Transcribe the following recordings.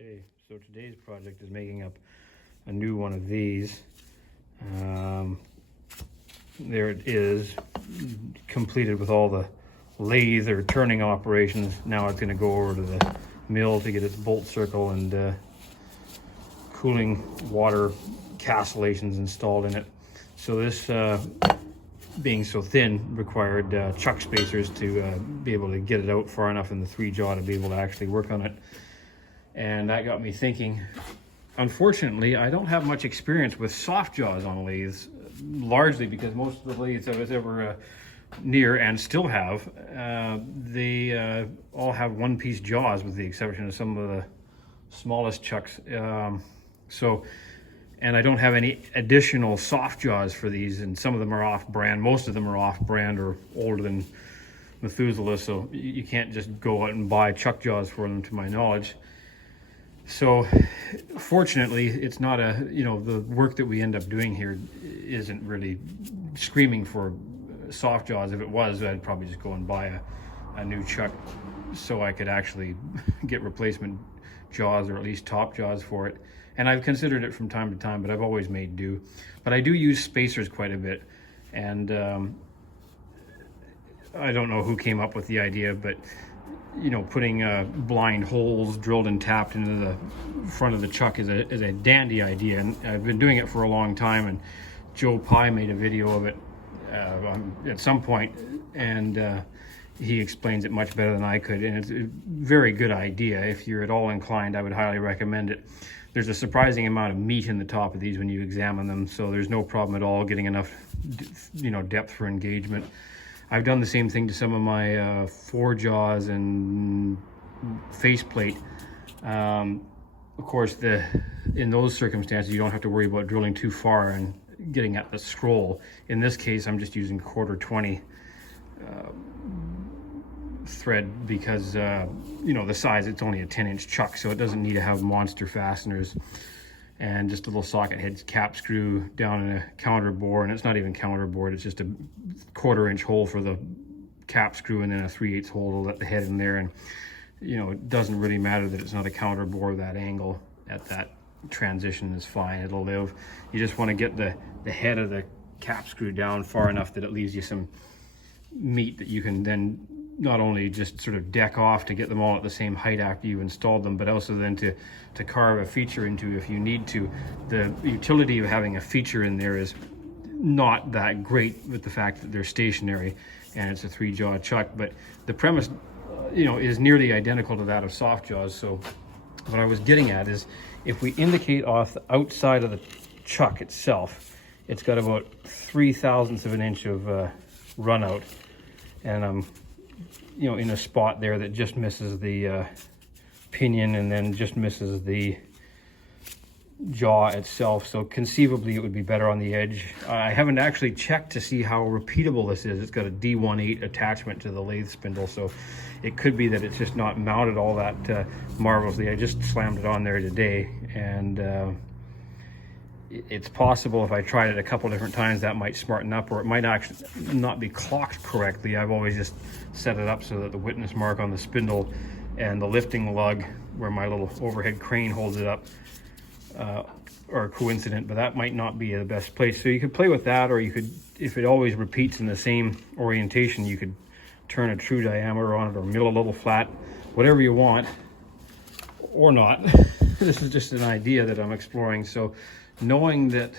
Okay, so today's project is making up a new one of these. There it is, completed with all the lathe or turning operations. Now it's going to go over to the mill to get its bolt circle and cooling water castellations installed in it. So this, being so thin, required chuck spacers to be able to get it out far enough in the 3-jaw to be able to actually work on it. And that got me thinking, unfortunately, I don't have much experience with soft jaws on lathes, largely because most of the lathes I was ever near and still have, they all have one-piece jaws with the exception of some of the smallest chucks. And I don't have any additional soft jaws for these, and some of them are off-brand. Most of them are off-brand or older than Methuselah, so you can't just go out and buy chuck jaws for them, to my knowledge. So fortunately, it's not the work that we end up doing here isn't really screaming for soft jaws. If it was, I'd probably just go and buy a new chuck so I could actually get replacement jaws, or at least top jaws for it. And I've considered it from time to time, but I've always made do. But I do use spacers quite a bit. And I don't know who came up with the idea, but putting blind holes drilled and tapped into the front of the chuck is a dandy idea, and I've been doing it for a long time. And Joe Pye made a video of it at some point, and he explains it much better than I could, and it's a very good idea. If you're at all inclined, I would highly recommend it. There's a surprising amount of meat in the top of these when you examine them, so there's no problem at all getting enough depth for engagement. I've done the same thing to some of my 4-jaws and faceplate. Of course, in those circumstances, you don't have to worry about drilling too far and getting at the scroll. In this case, I'm just using 1/4-20 thread because the size, it's only a 10-inch chuck, so it doesn't need to have monster fasteners, and just a little socket head cap screw down in a counter bore. And it's not even counter bored, it's just a 1/4-inch hole for the cap screw, and then a 3/8 hole to let the head in there. And it doesn't really matter that it's not a counter bore. That angle at that transition is fine, it'll live. You just want to get the head of the cap screw down far enough that it leaves you some meat that you can then not only just sort of deck off to get them all at the same height after you've installed them, but also then to carve a feature into if you need to. The utility of having a feature in there is not that great with the fact that they're stationary and it's a 3-jaw chuck, but the premise is nearly identical to that of soft jaws. So what I was getting at is, if we indicate off the outside of the chuck itself, it's got about 3/1000 of an inch of run out, and I'm in a spot there that just misses the pinion and then just misses the jaw itself. So conceivably it would be better on the edge. I haven't actually checked to see how repeatable this is. It's got a D18 attachment to the lathe spindle, so it could be that it's just not mounted all that marvelously. I just slammed it on there today, and it's possible if I tried it a couple different times that might smarten up, or it might actually not be clocked correctly. I've always just set it up so that the witness mark on the spindle and the lifting lug where my little overhead crane holds it up are coincident, but that might not be the best place. So you could play with that, or you could, if it always repeats in the same orientation, you could turn a true diameter on it or mill a little flat, whatever you want, or not. This is just an idea that I'm exploring. So knowing that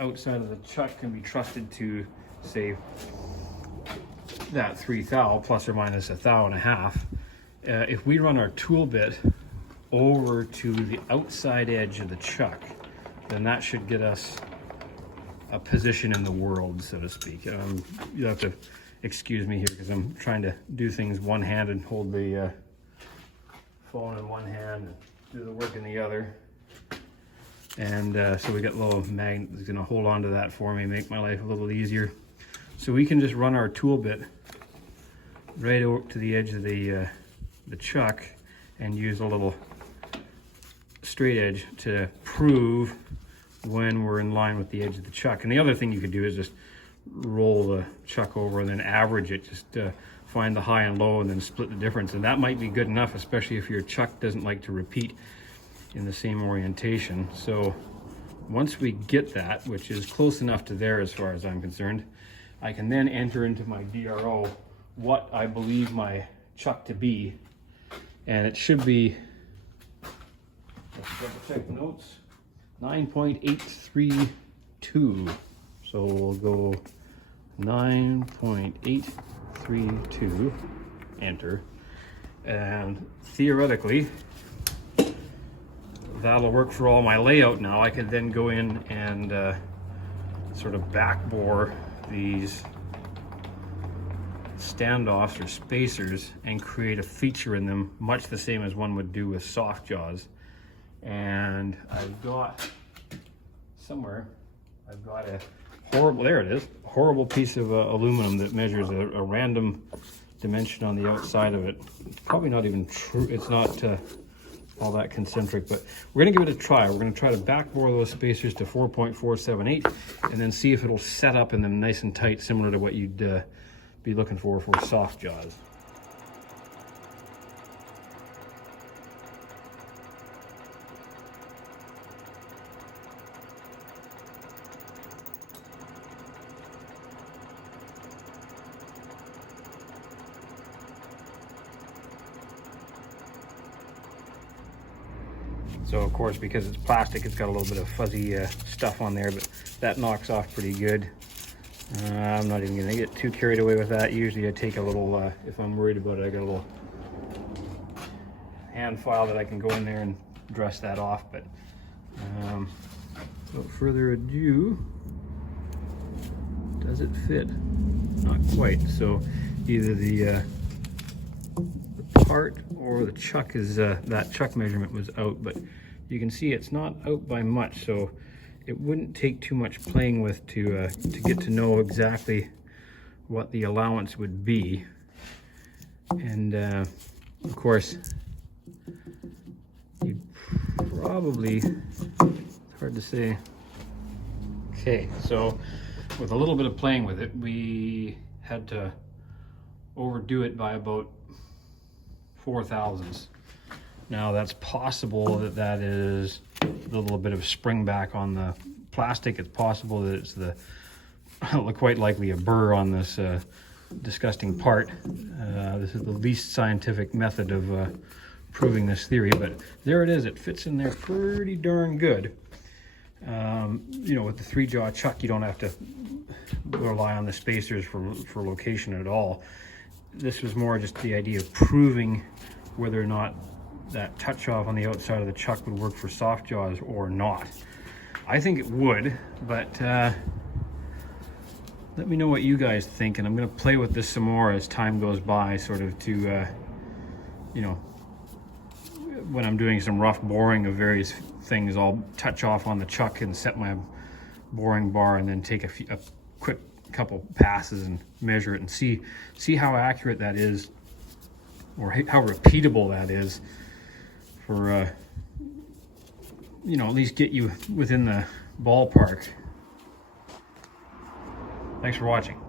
outside of the chuck can be trusted to, say, that 3 thou plus or minus 1.5 thou, if we run our tool bit over to the outside edge of the chuck, then that should get us a position in the world, so to speak. You have to excuse me here because I'm trying to do things one-handed, hold the phone in one hand and do the work in the other. And so we got a little magnet that's going to hold on to that for me, make my life a little easier. So we can just run our tool bit right over to the edge of the chuck and use a little straight edge to prove when we're in line with the edge of the chuck. And the other thing you could do is just roll the chuck over and then average it, just find the high and low and then split the difference. And that might be good enough, especially if your chuck doesn't like to repeat in the same orientation. So once we get that, which is close enough to there as far as I'm concerned, I can then enter into my DRO what I believe my chuck to be. And it should be, let's double check notes, 9.832. So we'll go 9.832, enter. And theoretically, that'll work for all my layout now. I could then go in and sort of backbore these standoffs or spacers and create a feature in them, much the same as one would do with soft jaws. And I've got somewhere, I've got a horrible, there it is, horrible piece of aluminum that measures a random dimension on the outside of it. It's probably not even true, it's not all that concentric, but we're gonna give it a try. We're gonna try to backbore those spacers to 4.478 and then see if it'll set up in them nice and tight, similar to what you'd be looking for soft jaws. So of course, because it's plastic, it's got a little bit of fuzzy stuff on there, but that knocks off pretty good. I'm not even gonna get too carried away with that. Usually I take a little, if I'm worried about it, I got a little hand file that I can go in there and dress that off. But without further ado, does it fit? Not quite. So either the part or the chuck is, that chuck measurement was out, but you can see it's not out by much. So it wouldn't take too much playing with to get to know exactly what the allowance would be. And of course, you'd probably, it's hard to say. Okay, so with a little bit of playing with it, we had to overdo it by about 4 thousandths. Now that's possible that is a little bit of spring back on the plastic. It's possible that it's quite likely a burr on this disgusting part. This is the least scientific method of proving this theory, but there it is. It fits in there pretty darn good. You know, with the 3-jaw chuck, you don't have to rely on the spacers for location at all. This was more just the idea of proving whether or not that touch off on the outside of the chuck would work for soft jaws or not. I think it would, but let me know what you guys think, and I'm going to play with this some more as time goes by, sort of to, you know, when I'm doing some rough boring of various things, I'll touch off on the chuck and set my boring bar and then take a quick couple passes and measure it and see how accurate that is, or how repeatable that is, for you know, at least get you within the ballpark. Thanks for watching.